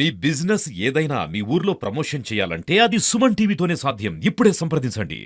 మీ business ఏదైనా మీ ఊర్లో promotion చేయాలంటే అది సుమన్ టీవీతోనే సాధ్యం. ఇప్పుడే సంప్రదించండి.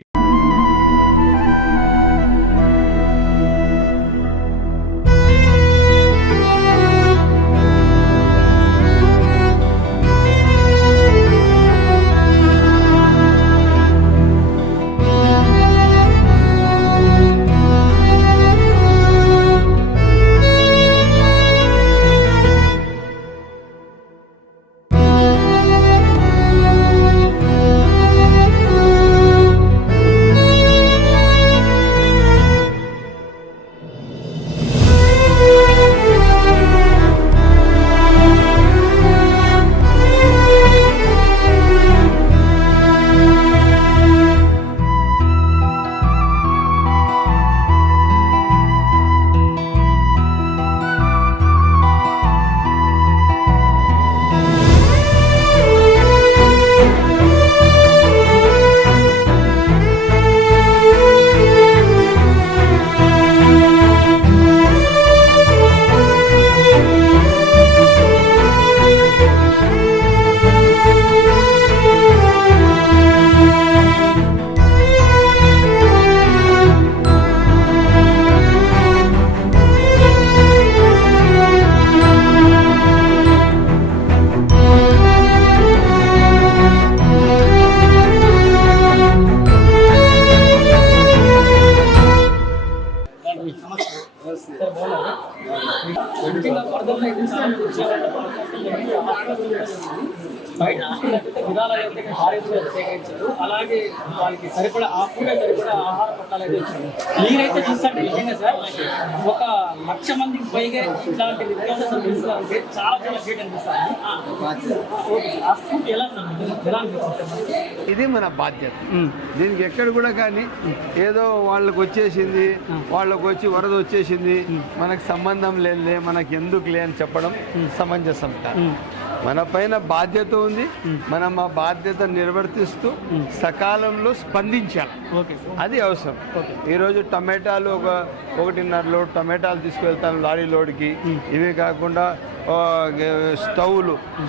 బయట విధానాలు అయితే సేకరించారు. అలాగే వాళ్ళకి సరిపడా ఆకులే సరిపడా ఆహార పట్టాలు అయితే ఇచ్చారు. మీరైతే చూస్తుంటే నిజంగా సార్ ఒక 1,00,000 మందికి పైగా ఇట్లాంటి నిత్యావసర తీసుకోవాలంటే చాలా చాలా గ్రేట్ అనిపిస్తుంది. ఆ స్ఫూర్తి ఎలా అనిపిస్తుంది? ఇది మన బాధ్యత. దీనికి ఎక్కడ కూడా కానీ ఏదో వాళ్ళకి వచ్చేసింది, వాళ్ళకి వచ్చి వరద వచ్చేసింది, మనకు సంబంధం లేదులే, మనకు ఎందుకులే అని చెప్పడం సమంజసం కాదు. మన పైన బాధ్యత ఉంది. మనం ఆ బాధ్యత నిర్వర్తిస్తూ సకాలంలో స్పందించాలి. అది అవసరం. ఈరోజు టమాటాలు 1.5 లోడ్ టమాటాలు తీసుకువెళ్తాను లారీ లోడ్కి. ఇవే కాకుండా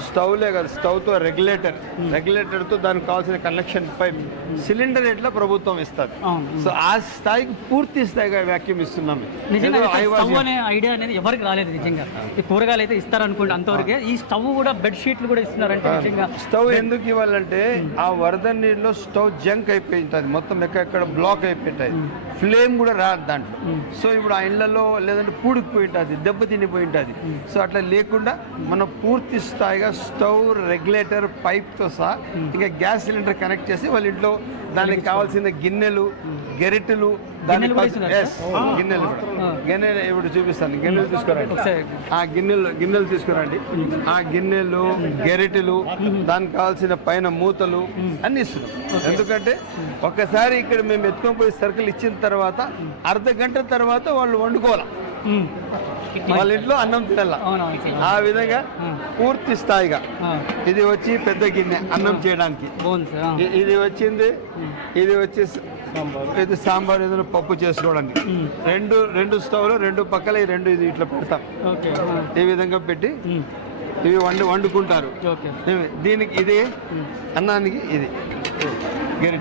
స్టవ్లే కదా, స్టవ్తో రెగ్యులేటర్తో దానికి కావాల్సిన కనెక్షన్ పైప్, సిలిండర్ ఎట్లా ప్రభుత్వం ఇస్తుంది. సో ఆ స్థాయికి పూర్తి స్థాయిగా వ్యాక్యూమ్ ఇస్తున్నాం. ఐడియా అనేది ఎవరికి రాలేదు నిజంగా. ఈ కూరగాయలు అయితే ఇస్తారనుకోండి అంతవరకే. ఈ స్టవ్ కూడా బెడ్షీట్లు కూడా ఇస్తున్నారంటే నిజంగా. స్టవ్ ఎందుకు ఇవ్వాలంటే ఆ వరద నీళ్ళలో స్టవ్ జంక్ అయిపోయి ఉంటుంది, మొత్తం ఎక్కడ బ్లాక్ అయిపోయింటుంది, ఫ్లేమ్ కూడా రాదు దాంట్లో. సో ఇప్పుడు ఆ ఇళ్లలో లేదంటే పూడికిపోయి ఉంటుంది, దెబ్బతినిపోయి ఉంటుంది. సో అట్లా లేకుండా మనం పూర్తి స్థాయిగా స్టవ్, రెగ్యులేటర్, పైప్తో సహా ఇంకా గ్యాస్ సిలిండర్ కనెక్ట్ చేసి వాళ్ళ ఇంట్లో దానికి కావాల్సిన గిన్నెలు, గెరిటెలు, గిన్నెలు ఇప్పుడు చూపిస్తాను. గిన్నెలు తీసుకురండి, ఆ గిన్నెలు తీసుకురండి. ఆ గిన్నెలు, గెరిటెలు, దానికి కావాల్సిన పైన మూతలు అన్ని ఇస్తున్నాం. ఎందుకంటే ఒక్కసారి ఇక్కడ మేము ఎత్తుకొని పోయి సరుకులు ఇచ్చిన తర్వాత అర్ధ గంట తర్వాత వాళ్ళు వండుకోవాలి, వాళ్ళ ఇంట్లో అన్నం తినాల. ఆ విధంగా పూర్తి స్థాయిగా ఇది వచ్చి పెద్ద గిన్నె అన్నం చేయడానికి, ఇది వచ్చింది, ఇది వచ్చి ఇది సాంబార్, ఏదైనా పప్పు చేసుకోవడానికి. రెండు స్టవ్లు రెండు పక్కల ఈ రెండు ఇది ఇట్లా పెడతాం. ఈ విధంగా పెట్టి ఇవి వండుకుంటారు. దీనికి ఇది అన్నానికి ఇది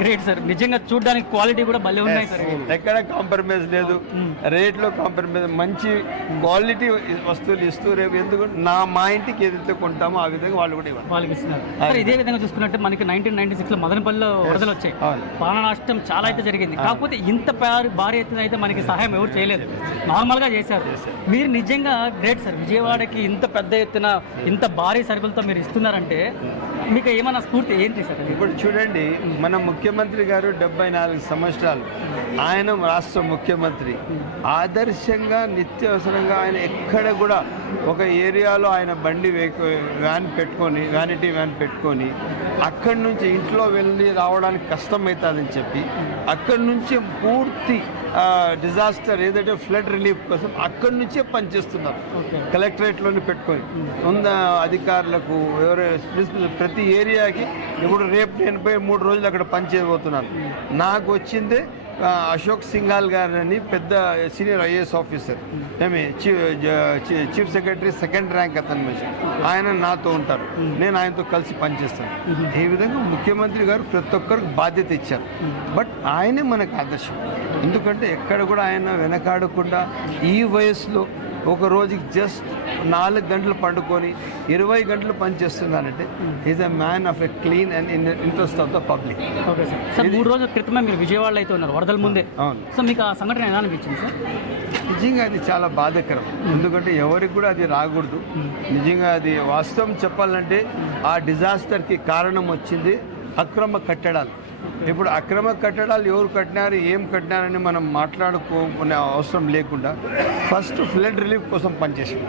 గ్రేట్ సార్. నిజంగా చూడడానికి క్వాలిటీ కూడా భలే ఉన్నాయి సార్. ఎక్కడ కాంప్రమైజ్ లేదు, రేట్లో కాంప్రమైజ్, మంచి క్వాలిటీ వస్తువులు ఇస్తూ రేపు ఎందుకు మా ఇంటికి ఏదైతే కొంటామో ఆ విధంగా వాళ్ళు కూడా వాళ్ళకి ఇస్తున్నారు. సార్ ఇదే విధంగా చూసుకున్నట్టు మనకి 1996లో మదనపల్లిలో వరదలు వచ్చాయి, ప్రాణ నష్టం చాలా అయితే జరిగింది. కాకపోతే ఇంత భారీ ఎత్తున అయితే మనకి సహాయం ఎవరు చేయలేదు, నార్మల్గా చేశారు. మీరు నిజంగా గ్రేట్ సార్. విజయవాడకి ఇంత పెద్ద ఎత్తున ఇంత భారీ సరుకులతో మీరు ఇస్తున్నారంటే మీకు ఏమైనా స్ఫూర్తి ఏంటి సార్? ఇప్పుడు చూడండి, మన ముఖ్యమంత్రి గారు 74 సంవత్సరాలు, ఆయన రాష్ట్ర ముఖ్యమంత్రి. ఆదర్శంగా నిత్యవసరంగా ఆయన ఎక్కడ కూడా ఒక ఏరియాలో ఆయన బండి వ్యానిటీ వ్యాన్ పెట్టుకొని అక్కడి నుంచి ఇంట్లో వెళ్ళి రావడానికి కష్టమవుతుందని చెప్పి అక్కడి నుంచి పూర్తి డిజాస్టర్ ఏదైతే ఫ్లడ్ రిలీఫ్ కోసం అక్కడి నుంచే పనిచేస్తున్నారు. కలెక్టరేట్లోనే పెట్టుకొని ఉన్న అధికారులకు ప్రతి ఏరియాకి. ఇప్పుడు రేపు నేను పోయి 3 రోజులు అక్కడ పనిచేయబోతున్నాను. నాకు వచ్చిందే అశోక్ సింఘాల్ గారు అని పెద్ద సీనియర్ ఐఏఎస్ ఆఫీసర్, ఏమి చీఫ్ సెక్రటరీ సెకండ్ ర్యాంక్ అతను మనిషి, ఆయన నాతో ఉంటారు, నేను ఆయనతో కలిసి పనిచేస్తాను. ఈ విధంగా ముఖ్యమంత్రి గారు ప్రతి ఒక్కరికి బాధ్యత ఇచ్చారు. బట్ ఆయనే మనకు ఆదర్శం. ఎందుకంటే ఎక్కడ కూడా ఆయన వెనకాడకుండా ఈ వయసులో ఒక రోజుకి జస్ట్ 4 గంటలు పండుకొని 20 గంటలు పనిచేస్తున్నానంటే is a man of a clean and interest of the public. Okay sir. Sir 3 రోజుల క్రితమే మీరు విజయవాడలో అయితే ఉన్నారు, వరదల ముందే. అవును. సో మీకు ఆ సంఘటన ఎలా అనిపించింది సార్? నిజంగా అది చాలా బాధాకరం. ఎందుకంటే ఎవరికి కూడా అది రాకూడదు. నిజంగా అది వాస్తవం చెప్పాలంటే ఆ డిజాస్టర్కి కారణం వచ్చింది అక్రమ కట్టడాలు. ఇప్పుడు అక్రమ కట్టడాలు ఎవరు కట్టినారు, ఏం కట్టినారని మనం మాట్లాడుకోనే అవసరం లేకుండా ఫస్ట్ ఫ్లడ్ రిలీఫ్ కోసం పనిచేసాం.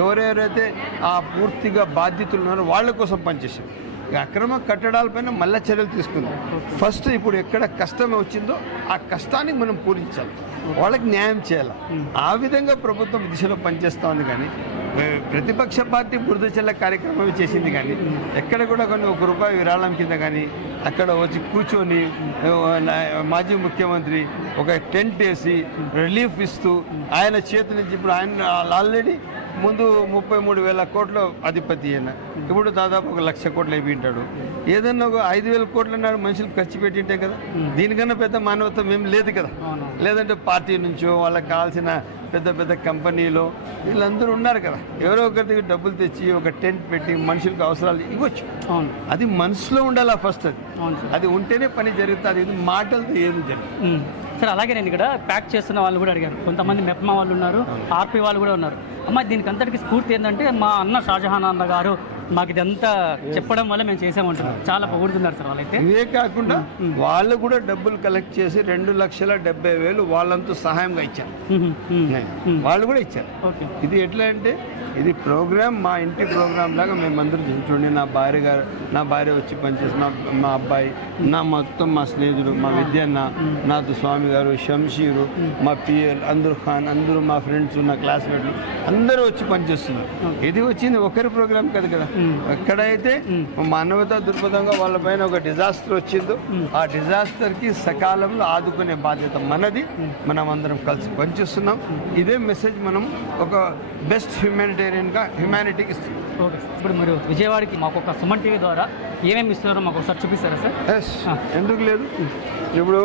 ఎవరెవరైతే ఆ పూర్తిగా బాధ్యతలు ఉన్నారో వాళ్ళ కోసం పనిచేసాం. ఈ అక్రమ కట్టడాలపైన మళ్ళీ చర్యలు తీసుకుందాం. ఫస్ట్ ఇప్పుడు ఎక్కడ కష్టం వచ్చిందో ఆ కష్టాన్ని మనం పూరించాలి, వాళ్ళకి న్యాయం చేయాలి. ఆ విధంగా ప్రభుత్వం దిశలో పనిచేస్తూ ఉంది. కానీ ప్రతిపక్ష పార్టీ బురద చల్ల కార్యక్రమం చేసింది, కానీ ఎక్కడ కూడా కొన్ని ₹1 విరాళం కింద కానీ అక్కడ వచ్చి కూర్చొని మాజీ ముఖ్యమంత్రి ఒక టెంట్ వేసి రిలీఫ్ ఇస్తూ ఆయన చేతి నుంచి ఇప్పుడు ఆయన ఆల్రెడీ ముందు 33,000 కోట్ల అధిపతి అయినా ఇప్పుడు దాదాపు 1,00,000 కోట్లు అయిపోయింటాడు. ఏదన్నా ఒక 5,000 కోట్ల నాడు మనుషులు ఖర్చు పెట్టింటే కదా, దీనికన్నా పెద్ద మానవత్వం ఏం లేదు కదా. లేదంటే పార్టీ నుంచో వాళ్ళకి కావాల్సిన పెద్ద పెద్ద కంపెనీలో వీళ్ళందరూ ఉన్నారు కదా, ఎవరో ఒకరి దగ్గర డబ్బులు తెచ్చి ఒక టెంట్ పెట్టి మనుషులకు అవసరాలు ఇవ్వచ్చు. అది మనసులో ఉండాలా ఫస్ట్. అది ఉంటేనే పని జరుగుతుంది, ఇది మాటలతో ఏది జరుగుతుంది. సార్ అలాగే నేను ఇక్కడ ప్యాక్ చేస్తున్న వాళ్ళు కూడా అడిగారు, కొంతమంది మెప్మా వాళ్ళు ఉన్నారు, ఆర్పీ వాళ్ళు కూడా ఉన్నారు. అమ్మ దీనికి అంతటికి స్ఫూర్తి ఏంటంటే మా అన్న షాజహాన్ అన్న గారు మాకు ఇదంతా చెప్పడం వల్ల మేము చేసామంటున్నారు, చాలా పొగుడుతున్నారు సార్ వాళ్ళైతే. ఇవే కాకుండా వాళ్ళు కూడా డబ్బులు కలెక్ట్ చేసి 2,70,000 వాళ్ళంతా సహాయంగా ఇచ్చారు, వాళ్ళు కూడా ఇచ్చారు. ఇది ఎట్లా అంటే ఇది ప్రోగ్రామ్ మా ఇంటి ప్రోగ్రామ్ లాగా మేమందరూ చూడండి. నా భార్య వచ్చి పనిచేసిన మా అబ్బాయి, నా మొత్తం మా స్నేహితుడు, మా విద్యన్న, నాతో స్వామి గారు, శంషీరు, మా పిఎల్, అందరూ ఖాన్, అందరూ మా ఫ్రెండ్స్, నా క్లాస్మేట్లు అందరూ వచ్చి పనిచేస్తున్నారు. ఇది వచ్చింది ఒకరి ప్రోగ్రామ్ కాదు కదా. ఎక్కడైతే మానవతా దృక్పథంగా వాళ్ళ పైన ఒక డిజాస్టర్ వచ్చిందో ఆ డిజాస్టర్కి సకాలంలో ఆదుకునే బాధ్యత మనది. మనం అందరం కలిసి పనిచేస్తున్నాం. ఇదే మెసేజ్ మనం ఒక బెస్ట్ హ్యుమానిటీకి ఇస్తున్నాం. Okay sir. ఇప్పుడు మీరు విజయవాడకి మాకు ఒక సుమన్ టీవీ ద్వారా ఏమేమి ఇస్తున్నారో మాకు ఒకసారి చూపిస్తారా సార్? ఎస్, ఎందుకు లేదు. ఇప్పుడు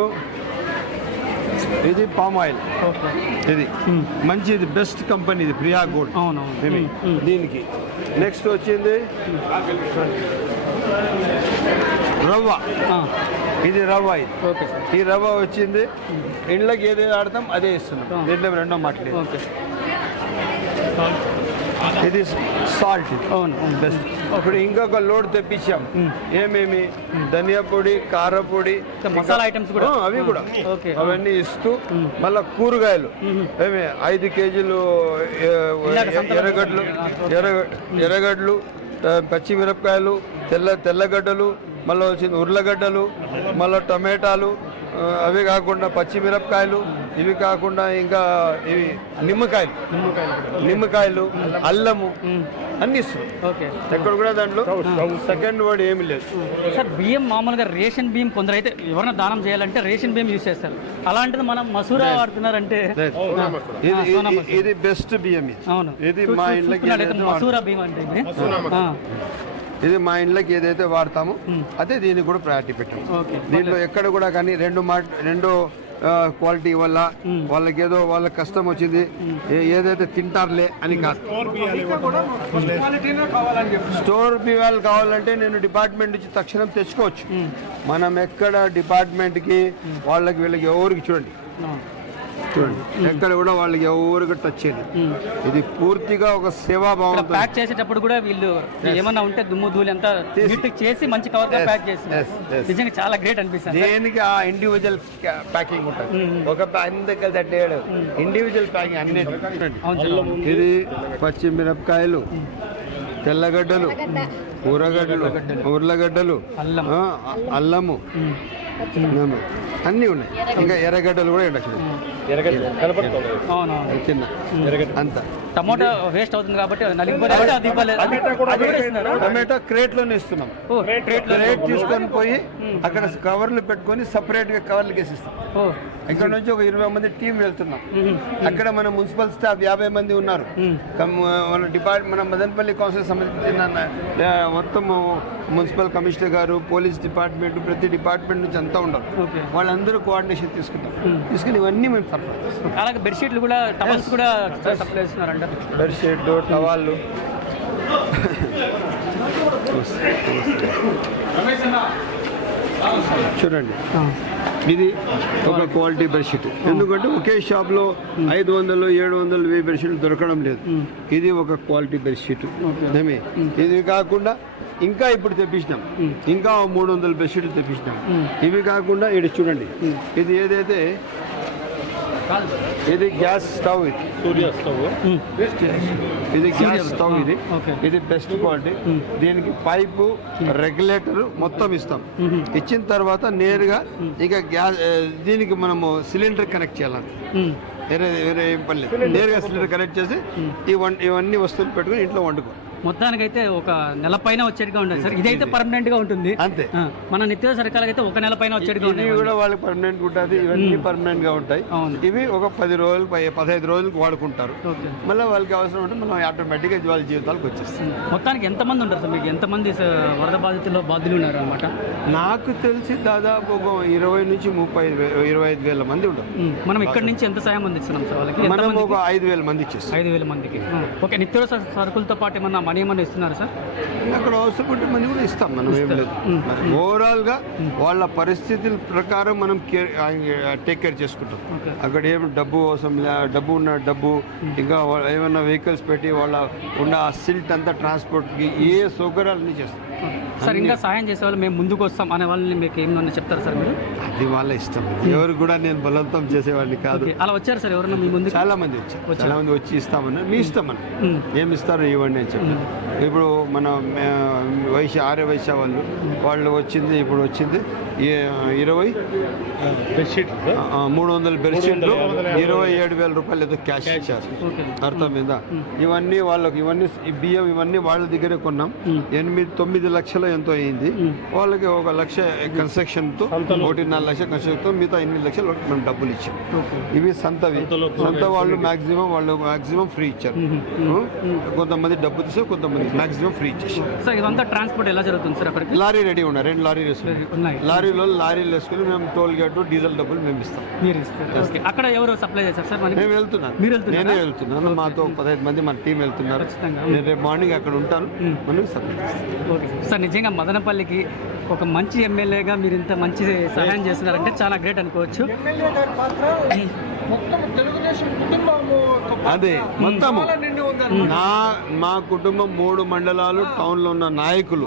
ఇది పామ్ ఆయిల్, ఇది మంచిది, బెస్ట్ కంపెనీ, ఇది ప్రియా గోల్డ్. అవునవును. దీనికి నెక్స్ట్ వచ్చింది రవ్వ, ఇది రవ్వ. ఇది ఓకే సార్. ఈ రవ్వ వచ్చింది ఇండ్లకి ఏది ఆడతాం అదే ఇస్తున్నాం, దీంట్లో రెండో మాటలేదు. ఓకే. ఇది సాల్ట్, ఇది అవును బెస్ట్. ఇప్పుడు ఇంకొక లోడ్ తెప్పించాం, ఏమేమి ధనియా పొడి, కార పొడి, మసాలా ఐటమ్స్ కూడా, అవి కూడా ఓకే అవన్నీ ఇస్తూ మళ్ళీ కూరగాయలు ఏమి 5 కేజీలు ఎర్రగడ్డలు, పచ్చిమిరపకాయలు, తెల్లగడ్డలు, మళ్ళీ వచ్చింది ఉర్లగడ్డలు, మళ్ళీ టమాటాలు, అవి కాకుండా పచ్చిమిరపకాయలు, ఇవి కాకుండా ఇంకా ఇవి నిమ్మకాయలు, అల్లము అన్ని ఇస్తుంది. ఓకే. ఎక్కడ కూడా దాంట్లో సెకండ్ వర్డ్ ఏమి లేదు సార్. బియ్యం మామూలుగా రేషన్ బియ్యం కొందరైతే ఎవరైనా దానం చేయాలంటే రేషన్ బియ్యం యూజ్ చేస్తారు, అలాంటిది మనం మసూరా వాడుతున్నారంటే ఇది బెస్ట్ బియ్యం. అవును, ఇది మా ఇంట్లోకి మసూరా బియ్యం అంటే ఇది మా ఇంట్లోకి ఏదైతే వాడతామో అదే దీనికి కూడా ప్రయారిటీ పెట్టాము. దీంట్లో ఎక్కడ కూడా కానీ రెండు క్వాలిటీ వల్ల వాళ్ళకి ఏదో వాళ్ళకి కష్టం వచ్చింది ఏదైతే తింటారులే అని కాదు. స్టోర్ బియ్యాలు కావాలంటే నేను డిపార్ట్మెంట్ నుంచి తక్షణం తెచ్చుకోవచ్చు. మనం ఎక్కడ డిపార్ట్మెంట్కి వాళ్ళకి వీళ్ళకి ఎవరికి చూడండి ఎక్కడ కూడా వాళ్ళకి ఎవరికి టచ్ చేయలేదు. ఇది పూర్తిగా ఒక సేవాభావం. ప్యాక్ చేసేటప్పుడు కూడా వీళ్ళు ఏమన్నా ఉంటే దుమ్ము ధూళి అంతా చేసి మంచి కవర్ గా ప్యాక్ చేస్తున్నారు. నిజంగా చాలా గ్రేట్ అనిపిస్తుంది. దేనికి ఆ ఇండివిజువల్ ప్యాకింగ్ ఉంటుంది, ఒక ఇండివిజువల్ ప్యాకింగ్ అన్నిటి. ఇది పచ్చిమిరపకాయలు, తెల్లగడ్డలు, ఉర్లగడ్డలు, అల్లము అన్నీ ఉన్నాయి. ఇంకా ఎర్రగడ్డలు కూడా కింద అంతా టమాటా వేస్ట్ అవుతుంది కాబట్టి నలిగిపోతే అది ఇవ్వలేదు. అది కూడా ఇస్తున్నారా? టమాటో క్రేట్ లోనే ఇస్తున్నాం. ఓ, క్రేట్ తీసుకొని పోయి అక్కడ కవర్లు పెట్టుకొని సపరేట్ గా కవర్లు వేసిస్తాం. ఓ, ఇక్కడ నుంచి ఒక 20 మంది టీం వెళ్తున్నాం. అక్కడ మన మున్సిపల్ స్టాఫ్ 50 మంది ఉన్నారు. మన మన మదనపల్లి కౌన్సిల్ సంబంధించిన మొత్తం మున్సిపల్ కమిషనర్ గారు, పోలీస్ డిపార్ట్మెంట్, ప్రతి డిపార్ట్మెంట్ నుంచి అంతా ఉన్నారు. వాళ్ళందరూ కోఆర్డినేషన్ తీసుకుని ఇవన్నీ మేము సరఫరా చేస్తాం. అలాగే బెడ్షీట్లు కూడా, టవల్స్ కూడా సప్లై చేస్తున్నారంట. బెడ్షీట్, టవాళ్ళు చూడండి. ఇది ఒక క్వాలిటీ బెడ్షీట్. ఎందుకంటే ఒకే షాప్లో 500, 700, 1000 బెడ్షీట్లు దొరకడం లేదు. ఇది ఒక క్వాలిటీ బెడ్షీట్. ఇది కాకుండా ఇంకా ఇప్పుడు తెప్పించినాం, ఇంకా 300 బెడ్షీట్లు తెప్పించినాం. ఇవి కాకుండా ఇది చూడండి, ఇది ఏదైతే ఇది గ్యాస్ స్టవ్, ఇది సూర్య స్టవ్, ఇది గ్యాస్ స్టవ్. ఇది బెస్ట్ క్వాలిటీ. దీనికి పైపు, రెగ్యులేటర్ మొత్తం ఇస్తాం. ఇచ్చిన తర్వాత నేరుగా ఇక గ్యాస్ దీనికి మనము సిలిండర్ కనెక్ట్ చేయాలి. వేరే ఏం పని లేదు. నేరుగా సిలిండర్ కనెక్ట్ చేసి ఇవన్నీ వస్తువులు పెట్టుకుని ఇంట్లో వండుకో. మొత్తానికైతే ఒక నెల పైన వచ్చేట్టుగా ఉంటుంది సార్. ఇదైతే పర్మనెంట్ గా ఉంటుంది అంతే. మన నిత్య సరకాలకి అయితే ఒక నెల పైన వచ్చేట్టుగా ఉంటుంది. ఇవి కూడా వాళ్ళకి పర్మనెంట్ ఉంటుంది. ఇవన్నీ పర్మనెంట్ గా ఉంటాయి. ఇవి ఒక 10 రోజులు 15 రోజులకు వాడుకుంటారు. మళ్ళీ వాళ్ళకి అవసరం ఉంటే మనం ఆటోమేటిక్గా వాళ్ళ జీవితాలకు వచ్చేస్తాం. మొత్తానికి ఎంతమంది ఉంటారు సార్? మీకు ఎంతమంది వరద బాధితుల్లో బాధ్యులు ఉన్నారు అనమాట? నాకు తెలిసి దాదాపు ఒక 20 నుంచి 25 వేల మంది ఉంటారు. మనం ఇక్కడ నుంచి ఎంత సాయం అందిస్తున్నాం సార్ వాళ్ళకి? మనం ఒక 5,000 మందికి చేస్తాం. 5,000 మందికి. ఓకే, నిత్యావసర సరుకులతో పాటు ఏమన్నా మనీ ఏమన్నా ఇస్తున్నారు సార్? అక్కడ అవసరం ఉంటే మనీ కూడా ఇస్తాం. మనం ఏం లేదు. ఓవరాల్ గా వాళ్ళ పరిస్థితుల ప్రకారం మనం టేక్ కేర్ చేసుకుంటాం. అక్కడ ఏమి డబ్బు అవసరం, డబ్బు ఉన్న డబ్బు, ఇంకా ఏమన్నా వెహికల్స్ పెట్టి వాళ్ళ ఉన్న సిల్ట్ అంతా ట్రాన్స్పోర్ట్కి ఏ సౌకర్యాలన్నీ చేస్తాం సార్. ఇంకా సాయం చేసే వాళ్ళు మేము ముందుకు వస్తాం అనే వాళ్ళని మీకు ఏమన్నా చెప్తారు సార్ మీరు? అది వాళ్ళ ఇష్టం. ఎవరు కూడా నేను బలవంతం చేసేవాడిని కాదు. అలా వచ్చారు సార్ ఎవరన్నా మీ ముందు? చాలా మంది వచ్చారు. చాలా మంది వచ్చి ఇస్తామన్నా. మీ ఇష్టం అన్న, ఏమి ఇస్తారో ఇవ్వండి అని చెప్పి. ఇప్పుడు మన ఆర్య వైశ్య వాళ్ళు వచ్చింది, ఇప్పుడు వచ్చింది 20 బెడ్షీట్లు, 300 బెడ్షీట్లు, 27,000 రూపాయలు ఏదో క్యాష్ ఇచ్చారు. అర్థం మీద ఇవన్నీ వాళ్ళకి, ఇవన్నీ బియ్యం ఇవన్నీ వాళ్ళ దగ్గరే కొన్నాం. 8-9 లక్షలు ఎంతో అయింది. వాళ్ళకి 1 లక్ష కన్స్ట్రక్షన్తో, 1.5 లక్ష కన్స్ట్రక్షన్తో, మిగతా 8 లక్షలు వాళ్ళకి మేము డబ్బులు ఇచ్చాం. ఇవి సంతవి. సంత వాళ్ళు మాక్సిమం ఫ్రీ ఇచ్చారు. కొంతమంది డబ్బు తీసారు, కొంతమంది మాక్సిమం ఫ్రీ ఇచ్చేసారు. సార్ ఇదంతా ట్రాన్స్పోర్ట్ ఎలా జరుగుతుంది సార్? అక్కడికి లారీ రెడీ ఉన్నాయి, 2 లారీలు వేసుకుని, లారీలు వేసుకుని మేము టోల్ గేట్, డీజిల్ డబ్బులు మేము ఇస్తాం. మీరు ఇస్తారు. అక్కడ ఎవరు సప్లై చేస్తారు సార్? మేము వెళ్తున్నాను, నేనే వెళ్తున్నాను. మాతో 15 మంది మన టీం వెళ్తున్నారు. నేను రేపు మార్నింగ్ అక్కడ ఉంటాను. మనం సప్లై చేస్తాం. ఓకే సార్, నిజంగా మదనపల్లికి ఒక మంచి ఎమ్మెల్యేగా మీరు ఇంత మంచి సహాయం చేస్తున్నారంటే చాలా గ్రేట్ అనుకోవచ్చు. అదే మొత్తము మా కుటుంబం 3 మండలాలు, టౌన్లో ఉన్న నాయకులు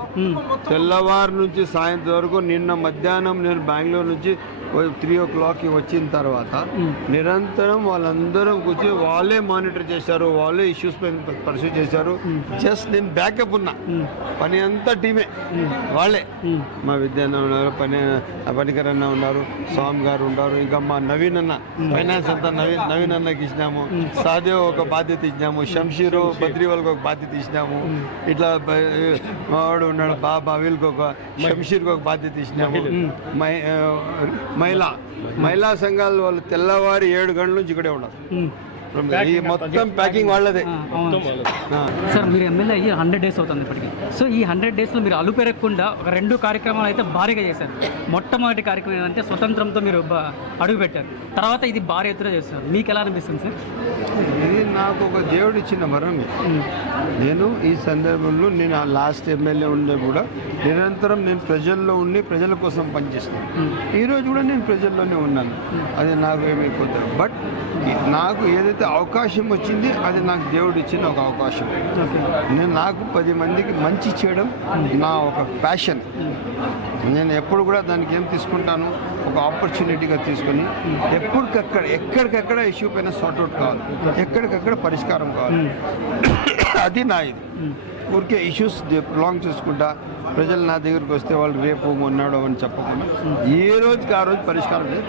తెల్లవారు నుంచి సాయంత్రం వరకు, నిన్న మధ్యాహ్నం నేను బెంగళూరు నుంచి 3 o'clock వచ్చిన తర్వాత నిరంతరం వాళ్ళందరం కూర్చొని వాళ్ళే మానిటర్ చేశారు, వాళ్ళే ఇష్యూస్ పైన పరిశీలి చేశారు. జస్ట్ నేను బ్యాకప్ ఉన్నా, పని అంతా టీమే వాళ్ళే. మా విద్యాన్న ఉన్నారు, పనికర్ అన్న ఉన్నారు, స్వామి గారు ఉన్నారు, ఇంకా మా నవీన్ అన్న ఫైనాన్స్ అంతా నవీన్ అన్నకి ఇచ్చినాము. సాదేవ్ ఒక బాధ్యత ఇచ్చినాము, శంషీరు బద్రీ వాళ్ళకి ఒక బాధ్యత ఇచ్చినాము. ఇట్లా మావాడు ఉన్నాడు బాబా, వీళ్ళకి ఒక శంషీర్కి ఒక బాధ్యత ఇచ్చినాము. మహిళా సంఘాల వాళ్ళు తెల్లవారి 7 గంటల నుంచి ఇక్కడే ఉన్నారు. ఈ మొత్తం ప్యాకింగ్ వాళ్ళదే. సార్ మీరు ఎమ్మెల్యే అయ్యి 100 days అవుతుంది ఇప్పటికి. సో ఈ 100 daysలో మీరు అలుపెరగకుండా ఒక 2 కార్యక్రమాలు అయితే భారీగా చేశారు. మొట్టమొదటి కార్యక్రమం ఏంటంటే స్వతంత్రంతో మీరు అడుగు పెట్టారు. తర్వాత ఇది భారీ ఎత్తున చేస్తున్నారు. మీకు ఎలా అనిపిస్తుంది సార్? ఇది నాకు ఒక దేవుడు ఇచ్చిన వరం. నేను ఈ సందర్భంలో నేను లాస్ట్ ఎమ్మెల్యే ఉండే కూడా నిరంతరం నేను ప్రజల్లో ఉండి ప్రజల కోసం పనిచేస్తాను. ఈరోజు కూడా నేను ప్రజల్లోనే ఉన్నాను. అది నాకు ఏమైపోతుంది. బట్ నాకు ఏదైతే అవకాశం వచ్చింది అది నాకు దేవుడు ఇచ్చిన ఒక అవకాశం. నాకు 10 మందికి మంచి చేయడం నా ఒక ప్యాషన్. నేను ఎప్పుడు కూడా దానికి ఏం తీసుకుంటాను, ఒక ఆపర్చునిటీగా తీసుకొని ఎక్కడికక్కడ ఇష్యూ పైన సార్ట్అవుట్ కావాలి, ఎక్కడికక్కడ పరిష్కారం కావాలి. అది నా ఇది. ఊరికే ఇష్యూస్ ప్రొలాంగ్ చేసుకుంటా ప్రజలు నా దగ్గరికి వస్తే వాళ్ళు రేపు మొన్నాడు అని చెప్పకుండా ఏ రోజుకి ఆ రోజు పరిష్కారం లేదు.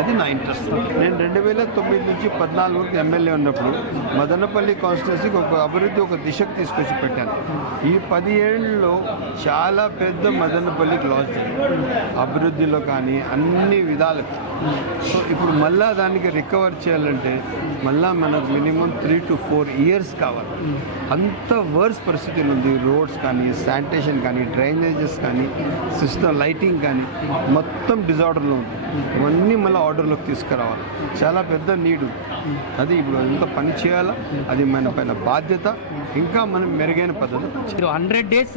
అది నా ఇంట్రెస్ట్. నేను 2009 నుంచి 14 వరకు ఎమ్మెల్యే ఉన్నప్పుడు మదనపల్లి కాన్స్టిట్యున్సీకి ఒక అభివృద్ధి ఒక దిశకు తీసుకొచ్చి పెట్టాను. ఈ 10 ఏళ్ళలో చాలా పెద్ద మదనపల్లికి లాస్ జరిగింది అభివృద్ధిలో కానీ అన్ని విధాలకు. సో ఇప్పుడు మళ్ళా దానికి రికవర్ చేయాలంటే మళ్ళా మనకు మినిమం 3 to 4 years కావాలి. అంత వర్స్ పరిస్థితులు ఉంది. రోడ్స్ కానీ, శానిటేషన్ కానీ, డ్రైనేజెస్ కానీ, సిస్టమ్ లైటింగ్ కానీ మొత్తం డిజార్డర్లో ఉంది. ఇవన్నీ మళ్ళీ ఆర్డర్లోకి తీసుకురావాలి. చాలా పెద్ద నీడు. అది ఇప్పుడు ఎంత పని చేయాలా, అది మన పైన బాధ్యత. ఇంకా మనం మెరుగైన పద్ధతి. 100 days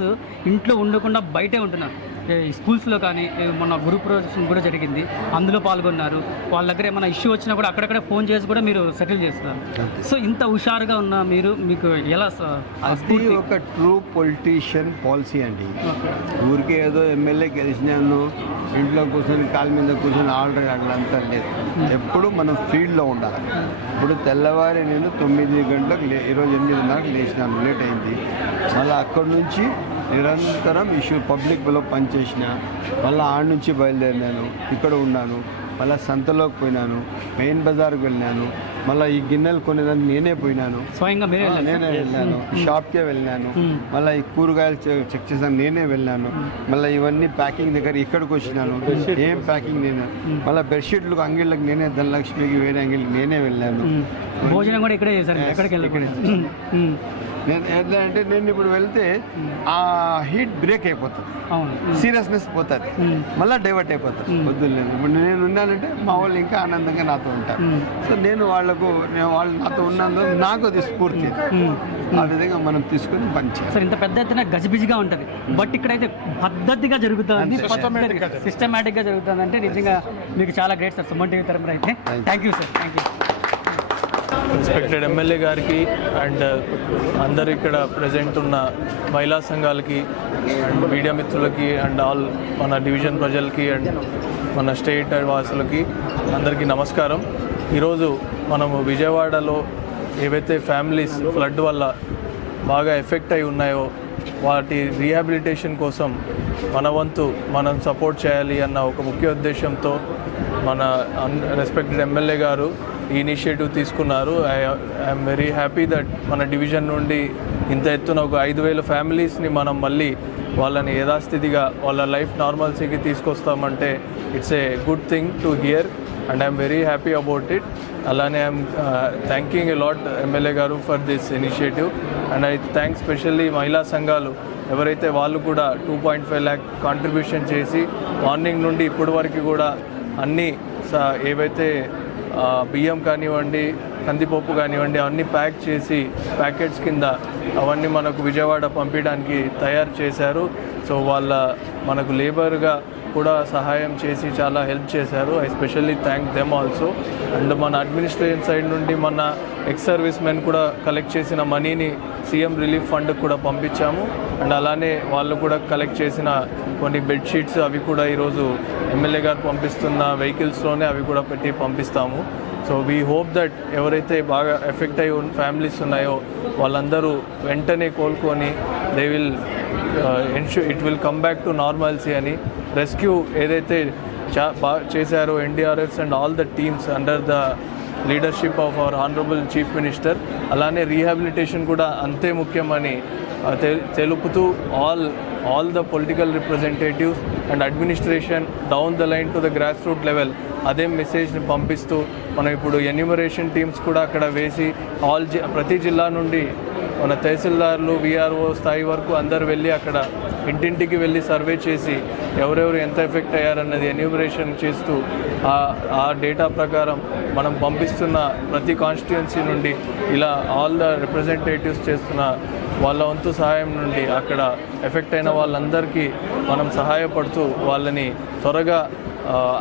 ఇంట్లో ఉండకుండా బయటే ఉంటున్నారు. స్కూల్స్లో కానీ మొన్న గురు ప్రవేశం కూడా జరిగింది, అందులో పాల్గొన్నారు. వాళ్ళ దగ్గర ఏమైనా ఇష్యూ వచ్చినా కూడా అక్కడక్కడే ఫోన్ చేసి కూడా మీరు సెటిల్ చేస్తున్నారు. సో ఇంత హుషారుగా ఉన్న మీరు, మీకు ఎలా అది ఒక ట్రూ పొలిటీషియన్ పాలసీ అండి. ఊరికే ఏదో ఎమ్మెల్యే గెలిచినాను ఇంట్లో కూర్చొని కాళ్ళ మీద కూర్చొని ఆర్డర్ అట్లంతా లేదు. ఎప్పుడు మనం ఫీల్డ్లో ఉండాలి. ఇప్పుడు తెల్లవారి నేను 9 గంటలకు ఈరోజు 8:30కి లేచినాను, లేట్ అయింది. మళ్ళీ అక్కడి నుంచి నిరంతరం ఇష్యూ పబ్లిక్లో పనిచేసిన, మళ్ళీ ఆడ నుంచి బయలుదేరినాను, ఇక్కడ ఉన్నాను, మళ్ళీ సంతలోకి పోయినాను, మెయిన్ బజార్కి వెళ్ళినాను, మళ్ళీ ఈ గిన్నెలు కొనేదానికి నేనే పోయినాను, స్వయంగా నేనే వెళ్ళాను, షాప్కే వెళ్ళినాను, మళ్ళీ ఈ కూరగాయలు చెక్ చేసాను, నేనే వెళ్ళాను, మళ్ళీ ఇవన్నీ ప్యాకింగ్ దగ్గర ఇక్కడికి వచ్చినాను, ఏం ప్యాకింగ్ నేను, మళ్ళీ బెడ్షీట్లకు అంగిళ్ళకి నేనే, ధనలక్ష్మికి వేరే అంగిళ్ళకి నేనే వెళ్ళాను. భోజనం కూడా ఇక్కడే చేశారు. ఎక్కడికి వెళ్ళి నేను ఎట్లా అంటే నేను ఇప్పుడు వెళ్తే ఆ హీట్ బ్రేక్ అయిపోతుంది, సీరియస్నెస్ పోతుంది, మళ్ళీ డైవర్ట్ అయిపోతుంది. పొద్దున్న ఇప్పుడు నేను ఉన్నానంటే మా వాళ్ళు ఇంకా ఆనందంగా నాతో ఉంటారు. సో నేను వాళ్ళు నాతో ఉన్నందుకు నాకు అది స్ఫూర్తి. ఆ విధంగా మనం తీసుకొని పనిచేయాలి. సార్ ఇంత పెద్ద ఎత్తున గజిబిజిగా ఉంటుంది, బట్ ఇక్కడైతే పద్ధతిగా జరుగుతుంది, సిస్టమేటిక్గా జరుగుతుంది. అంటే నిజంగా మీకు చాలా గ్రేట్ సార్. సుమన్ టీవీ తరపున అయితే thank you sir. Thank you. Respected MLA గారికి అండ్ అందరు ఇక్కడ ప్రజెంట్ ఉన్న మహిళా సంఘాలకి అండ్ మీడియా మిత్రులకి అండ్ ఆల్ మన డివిజన్ ప్రజలకి అండ్ మన స్టేట్ వాసులకి అందరికీ నమస్కారం. ఈరోజు మనము విజయవాడలో ఏవైతే ఫ్యామిలీస్ ఫ్లడ్ వల్ల బాగా ఎఫెక్ట్ అయి ఉన్నాయో వాటి రీహాబిలిటేషన్ కోసం మన వంతు మనం సపోర్ట్ చేయాలి అన్న ఒక ముఖ్య ఉద్దేశంతో మన రెస్పెక్టెడ్ ఎమ్మెల్యే గారు ఈ ఇనిషియేటివ్ తీసుకున్నారు. ఐఎమ్ వెరీ హ్యాపీ దట్ మన డివిజన్ నుండి ఇంత ఎత్తున ఒక 5,000 ఫ్యామిలీస్ని మనం మళ్ళీ వాళ్ళని యథాస్థితిగా వాళ్ళ లైఫ్ నార్మల్సీకి తీసుకొస్తామంటే it's a good thing to hear and I'm very happy about it. అలానే I'm thanking a lot MLA గారు for this initiative and I thank specially మహిళా సంఘాలు ఎవరైతే వాళ్ళు కూడా 2.5 lakh కాంట్రిబ్యూషన్ చేసి మార్నింగ్ నుండి ఇప్పటి వరకు కూడా అన్నీ ఏవైతే బియ్యం కానివ్వండి, కందిపప్పు కానివ్వండి, అవన్నీ ప్యాక్ చేసి ప్యాకెట్స్ కింద అవన్నీ మనకు విజయవాడ పంపించడానికి తయారు చేశారు. సో వాళ్ళ మనకు లేబర్గా కూడా సహాయం చేసి చాలా హెల్ప్ చేశారు. I specially thank them also. And మన అడ్మినిస్ట్రేషన్ సైడ్ నుండి మన ఎక్స్ సర్వీస్ మెన్ కూడా కలెక్ట్ చేసిన మనీని సీఎం రిలీఫ్ ఫండ్కి కూడా పంపించాము. అండ్ అలానే వాళ్ళు కూడా కలెక్ట్ చేసిన కొన్ని బెడ్షీట్స్ అవి కూడా ఈరోజు ఎమ్మెల్యే గారు పంపిస్తున్న వెహికల్స్లోనే అవి కూడా పెట్టి పంపిస్తాము. సో వీ హోప్ దట్ ఎవరైతే బాగా ఎఫెక్ట్ అయ్యి ఫ్యామిలీస్ ఉన్నాయో వాళ్ళందరూ వెంటనే కోలుకొని they will it will come back to normalcy అని రెస్క్యూ ఏదైతే చేశారో NDRFs and all the teams under the leadership of our honourable chief minister. అలానే రీహాబిలిటేషన్ కూడా అంతే ముఖ్యమని తెలుపుతూ all the political representatives and administration down the line to the grassroots level అదే మెసేజ్ని పంపిస్తూ మనం ఇప్పుడు ఎన్యూమరేషన్ టీమ్స్ కూడా అక్కడ వేసి ప్రతి జిల్లా నుండి మన తహసీల్దార్లు, విఆర్ఓ స్థాయి వరకు అందరు వెళ్ళి అక్కడ ఇంటింటికి వెళ్ళి సర్వే చేసి ఎవరెవరు ఎంత ఎఫెక్ట్ అయ్యారన్నది ఎన్యూమరేషన్ చేస్తూ ఆ డేటా ప్రకారం మనం పంపిస్తున్న ప్రతి కాన్స్టిట్యుయెన్సీ నుండి ఇలా ఆల్ ద రిప్రజెంటేటివ్స్ చేస్తున్న వాళ్ళ వంతు సహాయం నుండి అక్కడ ఎఫెక్ట్ అయిన వాళ్ళందరికీ మనం సహాయపడుతూ వాళ్ళని త్వరగా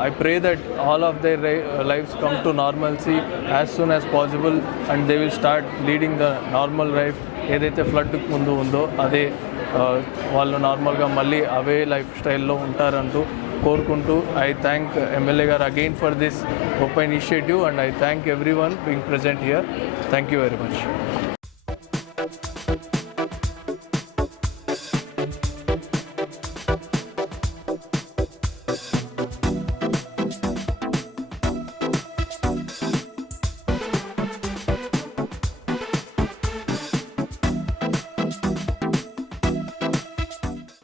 I pray that all of their lives come to normalcy as soon as possible and they will start leading the normal life. ఏదైతే ఫ్లడ్కి ముందు ఉందో అదే వాళ్ళు నార్మల్గా మళ్ళీ అవే లైఫ్ స్టైల్లో ఉంటారంటూ కోరుకుంటూ ఐ థ్యాంక్ ఎమ్మెల్యే గారు అగైన్ ఫర్ దిస్ గొప్ప initiative and I thank every one being present here. Thank you very much.